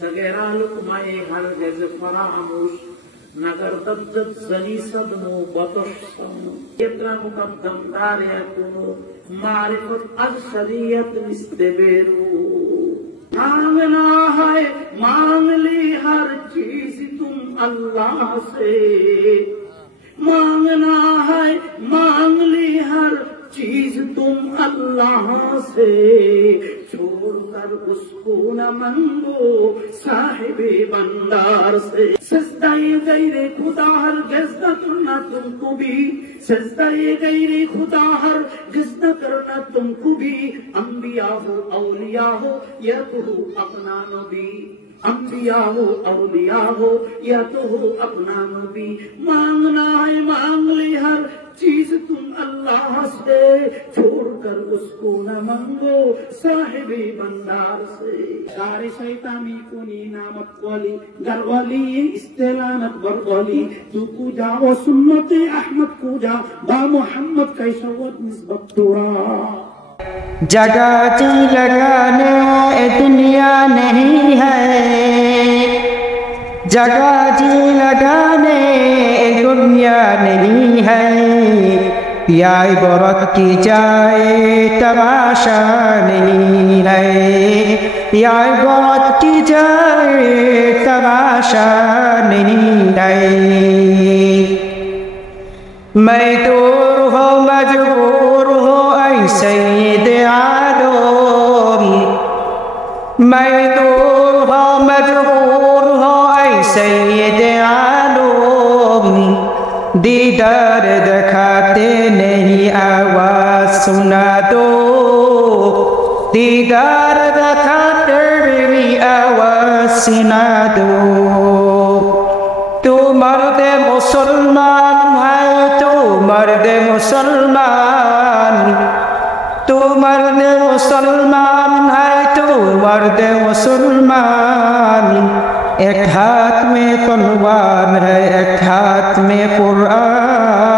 سگیرہ لقمۂ ہرگز فراموش نگر دبجت زنی صدمو بطشتم اتنا مقدم داریتو معرفت از شریعت مستبیرو مانگنا ہے مانگ لی ہر چیز تم اللہ سے مانگنا ہے مانگ لی ہر چیز تم اللہ سے چھوڑ کر اس کو نہ منگو صاحب بندار سے سجدہ غیر خدا ہرگز نہ کرنا تم کو بھی سجدہ غیر خدا ہرگز نہ کرنا تم کو بھی انبیاء ہو اولیاء ہو یا تو ہو اپنا نبی انبیاء ہو اولیاء ہو یا تو ہو اپنا نبی مانگنا ہے مانگ لی ہر چیز تم اللہ سے چھوڑ کر اس کو نہ منگو صاحب بندار سے شار شیطانی کنی نامت والی گر والی استعلانت بروالی تو کو جا و سنت احمد کو جا با محمد کیسوت نسبت تورا جگہ جی لگانے دنیا نہیں ہے جگہ جی لگانے دنیا نہیں ہے یا عبرت کی جائے تماشا نہیں ہے یا عبرت کی جائے تماشا نہیں ہے میں دور ہو مجبور ہو اے سید عالم میں دور ہو مجبور ہو اے سید عالم دیدار دکھاتے نہیں آواز سنا دو دیدار دکھاتے نہیں آواز سنا دو تو مرد مسلمان ہے تو مرد مسلمان تو مرد مسلمان ہے تو مرد مسلمان ایک ہاتھ میں تلوار ہے ایک ہاتھ میں قرآن